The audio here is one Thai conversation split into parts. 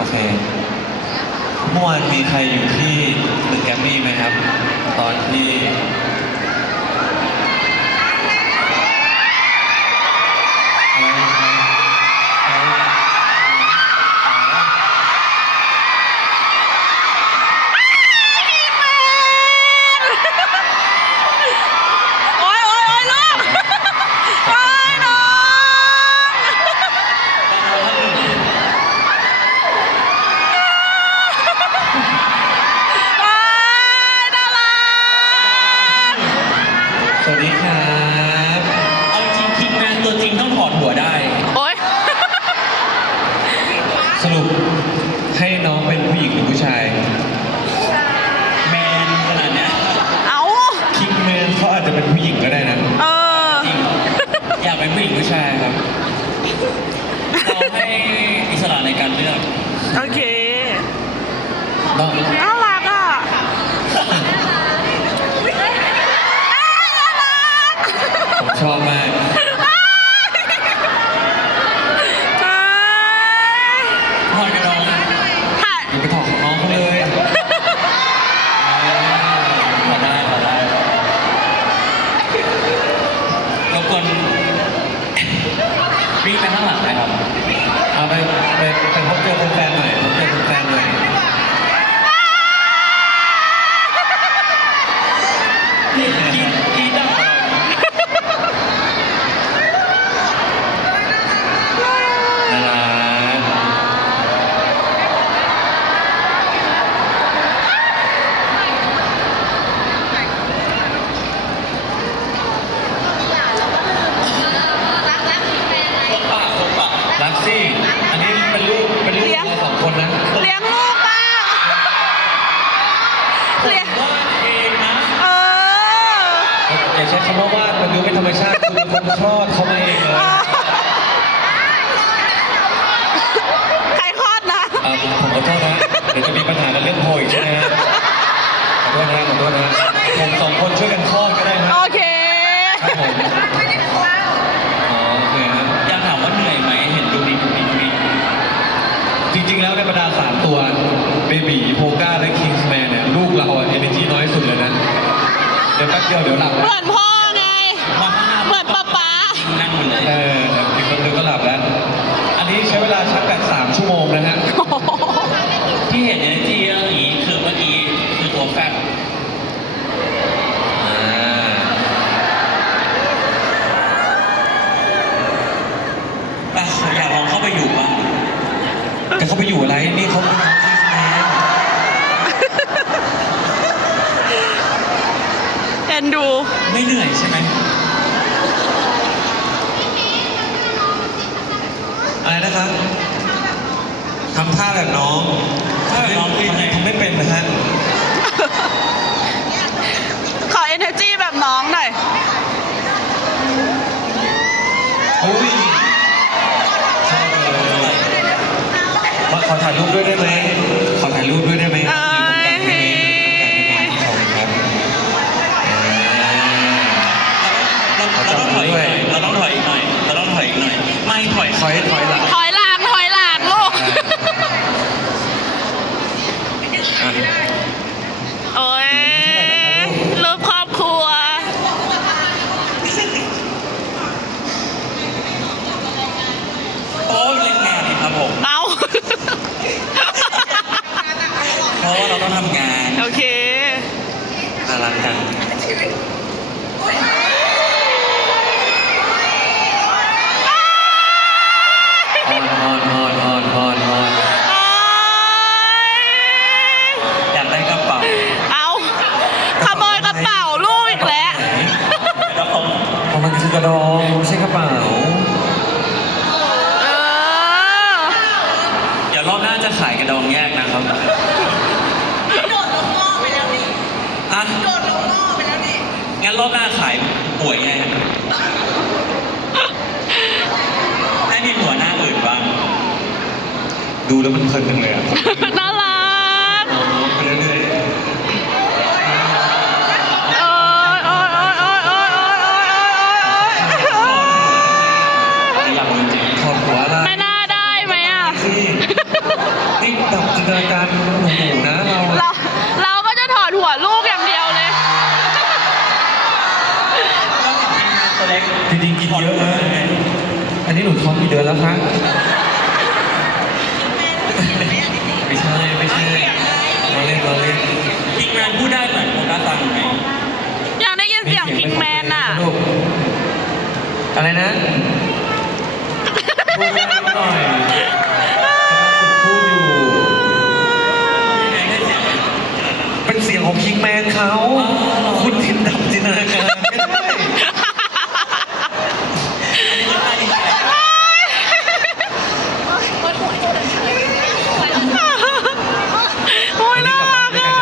โอเค เมื่อวานมีใครอยู่ที่ตึกแกรมมี่ไหมครับ ตอนที่ โอเคน้อง น่ารักอะ ผมชอบมาก เอ้ย ถอดกระดอง ถ่าย อย่าไปถอดของน้องเขาเลย ถอดได้ถอดได้รบกวนวิ่งไปข้างหลังนะครับ เอาไปไปไปพบเจอแฟนๆหน่อยพบเจอแฟนๆหน่อย กีกีดา น่ารัก ปากปาก รักสิอันนี้เป็นลูกเป็นลูกเราสองคนนะ เลี้ยงลูกบ้างเลี้ยง วาดเองนะ เออ อย่าใช้คำว่าวาดมันดูเป็นธรรมชา ติคุณเป็นคลอดเขามาเองเลยใครคลอดนะอ่าผมขอโทษนะเดี๋ยวจะมีปัญหากันเรื่องโพยใช่ไหมฮะขอโทษนะขอโทษนะผมสองคนช่วยกันคลอดก็ได้นะโอเค ครับผมอ๋อโอเคครับอยากถามว่าเหนื่อยไหมเห็นดูดีดูดีดูดีจริงๆแล้วในบรรดาสามตัวเบบีโพก้าและคิงส์แมนเนี่ยลูกเราอะเอเนจีน้อยสุดเลยนะเดี๋ยวแป๊บเดียวเดี๋ยวหลับเหแล้ว มือนพ่อ เอออีกคนนึงก็หลับแล้ว อันนี้ใช้เวลาชาร์จแบตสามชั่วโมงนะฮะ ที่เห็นในที่อย่างนี้คือเมื่อกี้คือตัวแฟบอ่าไปอยากลองเข้าไปอยู่บ้างแต่เขาไปอยู่อะไร นี่เขาเป็นน้องคิงส์แมนเอ็นดู ไม่เหนื่อยใช่ไหม อะไร นะครับทำท่าแบบน้อง ถ้าแบบน้องคือยังไงทำไม่เป็นนะฮะขอ energy แบบน้องหน่อย อุ้ยชอบเลยมาขอถ่ายรูปด้วยได้ไหมขอถ่ายรูปด้วยได้ไหม เอ้ย ขอบคุณครับ เราเราต้องถอยอีกหน่อยเราต้องถอยอีกหน่อยเราต้องถอยอีกหน่อย ไม่ถอย ถอยถอยหลัง ถอยหลังถอยหลังลูก อะ โอ้ยรูปครอบครัว โอ้ยเล่นงานนี่ครับผม เอา เพราะว่าเราต้องทำงาน โอเค น่ารักจังออนออนออนออนออนออน อยากได้กระเป๋า เอาขโมยกระเป๋าลูกอีกแล้ว แล้วผม เพราะมันคือกระดองไม่ใช่กระเป๋า เออ เดี๋ยวรอบหน้าจะขายกระดองแยกนะครับ โดดลงหม้อไปแล้วนี่ อะ โดดลงหม้อไปแล้วนี่ งั้น รอบหน้าขายป่วยแยกให้มีหัวหน้าอื่นบ้าง ดูแล้วมันเพลินจังเลยอะ อะไรนะพูดหน่อยพูดอยู่เสียงไหมเป็นเสียงของคิงแมนเขา คุณทินดับจินตนาการไม่ได้ โอ้ยน่ารักอะ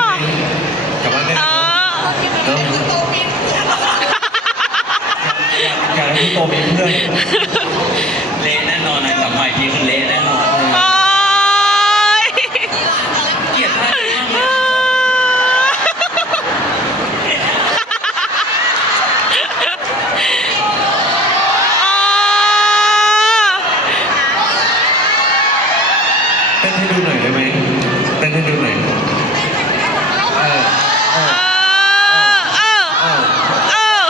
กลับบ้านได้ เอ แล้ว อ เนอะอยากให้พี่โตมีเพื่อน เละแน่นอนนะกลับมาอีกทีคือเละแน่นอน โอ้ย เกลียดท่านี้มากเลย เต้นให้ดูหน่อยได้ไหมเต้นให้ดูหน่อยเออเออ เออ เออ เออ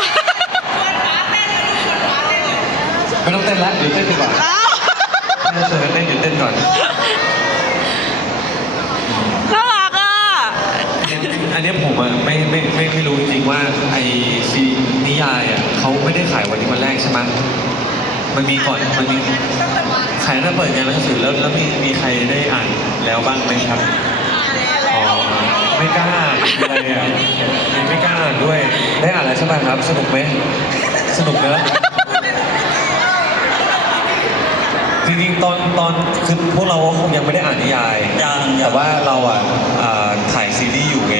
ไม่ต้องเต้ นละหรือเต้นดีกว่าเอ้าไม่เชิญเต้นหรือเต้นก่อน น่ารักอะ อันเนี้ยผมอะไม่ไม่ไม่ไม่รู้จริงๆว่าไอซีนิยายอะเขาไม่ได้ขายวันนี้วันแรกใช่ไหมมันมีก่อนมันมีขายตั้งแต่เปิดงานหนังสือแล้วแล้วมีมีใครได้อ่านแล้วบ้างไหมครับอ๋อไม่กล้าอ่านอะไรอะไม่กล้าอ่านด้วยได้อ่านแล้วใช่ไหมครับ สนุกไหมสนุกเนอะ จริงๆตอนตอนคือพวกเราก็คงยังไม่ได้อ่านนิยายยังยัแต่งว่าเราอะอ่าถ่ายซีรีส์อยู่ไง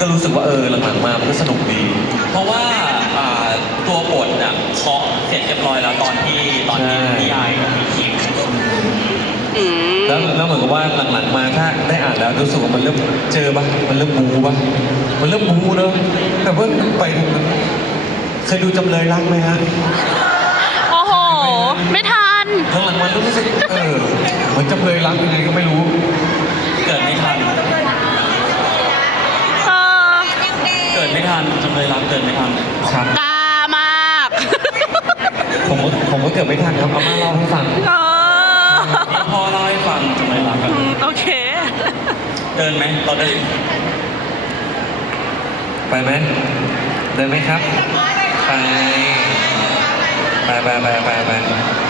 ก็รู้สึกว่าเออหลังๆมามันก็สนุกดี เพราะว่าอ่าตัวบทน่ะเคาะเสร็จเรียบร้อยแล้วตอนที่ตอนที่ใช่ นิยายกับมีคิมอืมแล้วแล้วเหมือนกับว่าหลังๆมาถ้าได้อ่านแล้วรู้สึกว่ามันเริ่มเจอปะมันเริ่มบูปะมันเริ่มบูเนอะแต่ว่ามันไปมันเคยดูจำเลยรักไหมฮะโอ้โหไม่ทัน หลังๆมันรู้สึกเออเหมือนจำเลยรักยังไงก็ไม่รู้ เกิดไม่ทันเออเกิดไม่ทันจำเลยรักเกิดไม่ทัน ครับกามากผมก็ผมก็เกิดไม่ทันครับเอามาเล่าให้ฟังเออนี่พ่อเล่าให้ฟังจำเลยรักอะอืมโอเค เดินไหมเราเดินไปไหมเดินไหมครับ ไปไปไปไปไปไปโอ้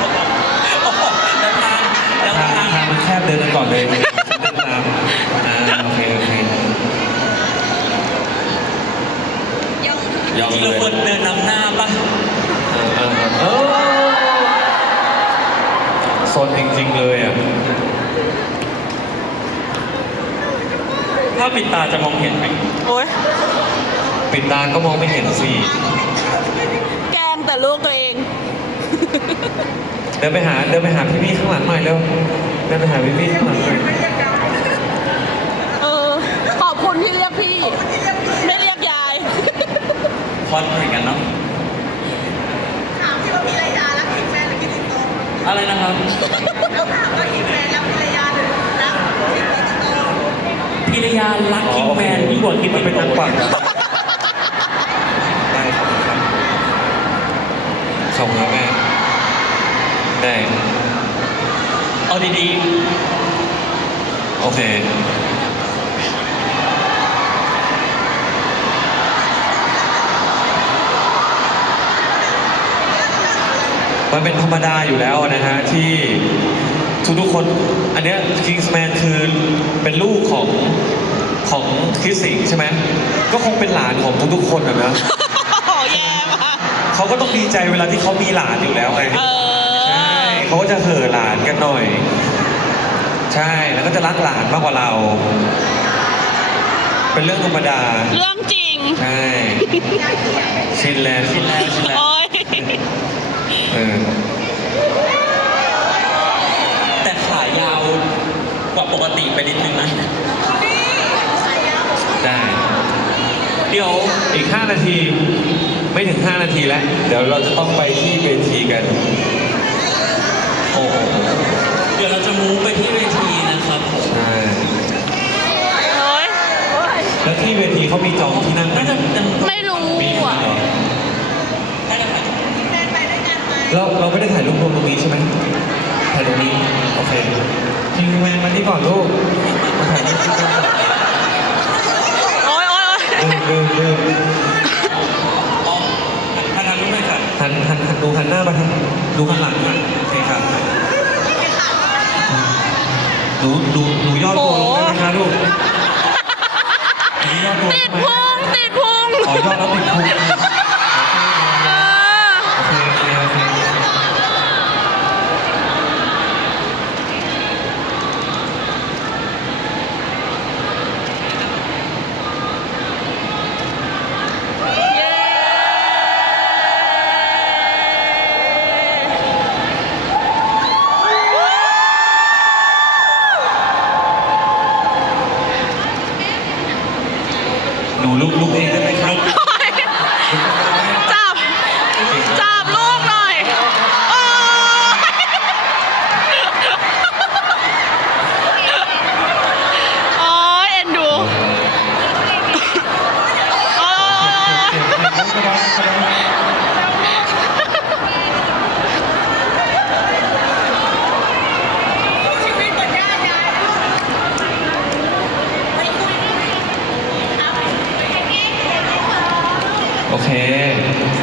เดินกันก่อนเลยเดินตามอ่าโอเคโอเคจริงๆเราควรเดินนำหน้าปะเออเออเออโซนจริงๆเลยอะถ้าปิดตาจะมองเห็นไหมโอ้ยปิดตาก็มองไม่เห็นสิ เดินไปหาเดินไปหาพี่ๆข้างหลังหน่อยเร็วเดินไปหาพี่ๆข้างหลังหน่อยเออขอบคุณที่เรียกพี่ ไม่เรียกยายคอนเหมือนกันเนาะถามที่ว่ามีระยะรักคิงแมนหรือคิดถึงโตอะไรนะครับแล้วถามว่าคิงแมนรักภรรยาหรือรักคิงโตพิรยารักคิงแมนยิ่งกว่าคิดมันเป็เป็นนโตนักปั่นได้ครับครับส่งแล้วแม่ ได้ เอาดีโอเค มันเป็นธรรมดาอยู่แล้วนะฮะ ที่ทุกๆคน อันเนี้ย Kingsman คือเป็นลูกของของคริสสิงห์ใช่ไหม ก็คงเป็นหลานของทุกๆคนนะนะ โอ้แย่มากเขาก็ต้องดีใจเวลาที่เขามีหลานอยู่แล้วไง เอใช่อ เขาก็จะเห่อหลานกันหน่อย ใช่แล้วก็จะรักหลานมากกว่าเรา เป็นเรื่องธรรมดาเรื่องจริง ใช่ชินแล้วๆชินแล้วชินแล้วโอ้ยเออแต่ขายาวกว่าปกติไปนิดนึงนะได้ เดี๋ยวอีก 5 นาที ไม่ถึง 5 นาทีแล้ว เดี๋ยวเราจะต้องไปที่เวทีกัน โอ้โห เดี๋ยวเราจะมูฟไปที่เวทีนะครับผม ใช่ โอ้ย แล้วที่ เวทีเขามีจองที่นั่งไหมน่าจะเป็นไม่รู้มีอะเหรอน่าจะถ่ายคิงแมนไปด้วยกันไหมเราเราไม่ได้ถ่ายรูปรวมตรงนี้ใช่ไหมถ่ายตรงนี้ โอเคพิงแมนมาที่ก่อนลูกมาถ่ายรูปที่ก่อนโอ๊ยโอ๊ยโอ๊ยเร็วเร็วเร็วอ๋อท่านทำรู้ไหมครับหันหันหันดูหันหน้ามาทางดูข้างหลังค่ะโอเคครับหนูดูหนูย่อตัวลงได้ไหมคะลูกหนูย่อ ตัวลติงดไหมพุงติดพุง อ๋อย่อแล้วติดพุง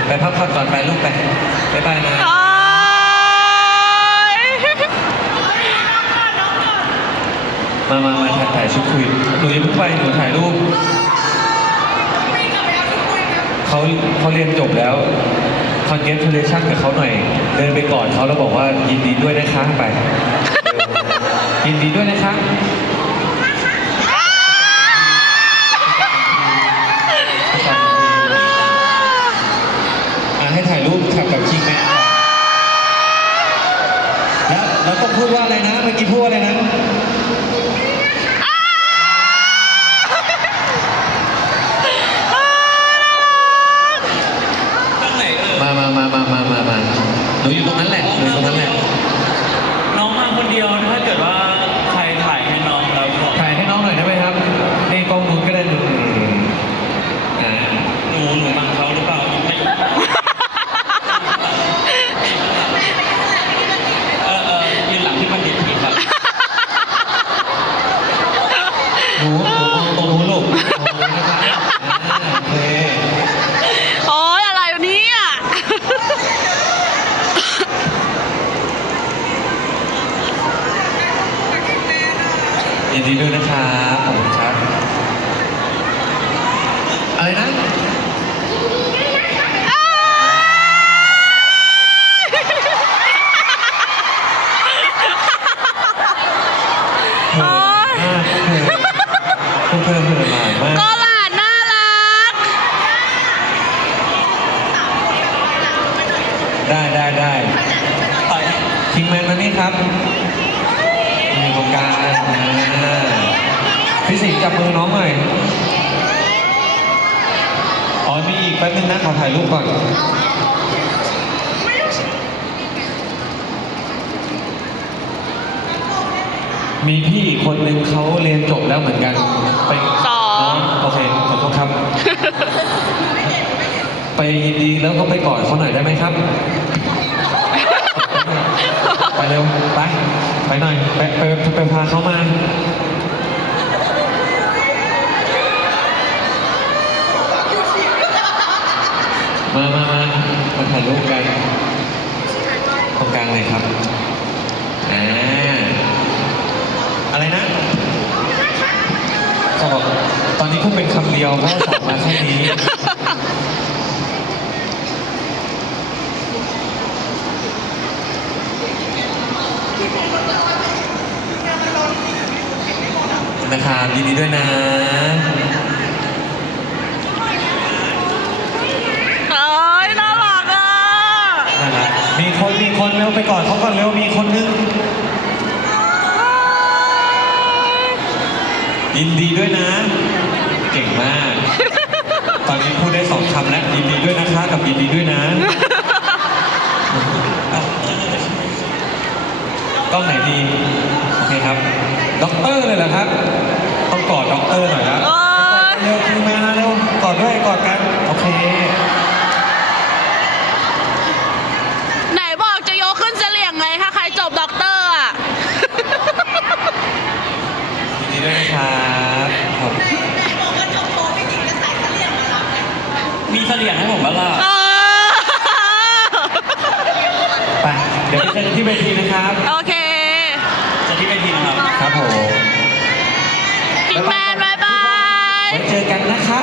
ไปพักผ่อนก่อนไปลูกไปบ๊ายบายนะโอ๊ยมามามาถ่ายถ่ายชุดคุยหนูอย่าเพิ่งไปหนูถ่ายรูปเขาเขาเรียนจบแล้ว congratulation กับเขาหน่อย เดินไปกอดเขาแล้วบอกว่ายินดีด้วยนะคะไป ยินดีด้วยนะคะอะให้ถ่ายรูปขับ กับคิงแมนแล้วเราต้องพูดว่าอะไรนะ เมื่อกี้พูดว่าอะไรนะตั้งไหนเออมามามามามามามาหนูอยู่ตรงนั้นแหละหนูอยู่ตรงนั้นแหละ ยินดีด้วยนะครับขอบคุณครับ อะไรนะโอ๊ยเพื่อนเพื่อนเพื่อนมากก็หลานน่ารัก ได้ได้ได้ถ่ายคิงแมนมานี่ครับมีโค รงการอ่าฟิสิกส์จับมือน้องหน่อยอ๋อมีอีกแป๊บนึงนะขอถ่ายรูปก่อนมีพี่อีกคนนึงเขาเรียนจบแล้วเหมือนกันไปสองโอเคขอโทษครับ ไปยินดีแล้วก็ไปกอดเขาหน่อยได้ไหมครับ ไปเร็ว ไปไปหน่อยไปไปไปไปพาเขามา มามามามาถ่ายรูปกัน ตรงกลางเลยครับ อ่า อะไรนะเขาบอกตอนนี้พูดเป็นคำเดียวเพราะว่าสอบมาแค่นี้ นะครับยินดีด้วยนะโอ๊ยน่ารักอะน่ารักมีคนมีคนเร็วไปก่อนเขาก่อนเร็วมีคนนึงยินดีด้วยนะ เก่งมาก ตอนนี้พูดได้สองคำแล้วยินดีด้วยนะคะกับยินดีด้วยนะอะกล้องไหนดีโอเคครับ ด็อกเตอร์เลยเหรอครับ ต้องกอดด็อกเตอร์หน่อยครับ โอ้ยเร็วคือมาเร็วกอดด้วยกอดกัน โอเค ไหนบอกจะยกขึ้นเสลี่ยงไงถ้าใครจบด็อกเตอร์อะดีด้วยนะครับขอบคุณมีเสลี่ยงให้ผมบ้างล่ะไปเดี๋ยวไปเจอกัที่เวทีนะครับ โอเค แมนบายบาย เจอกันนะคะ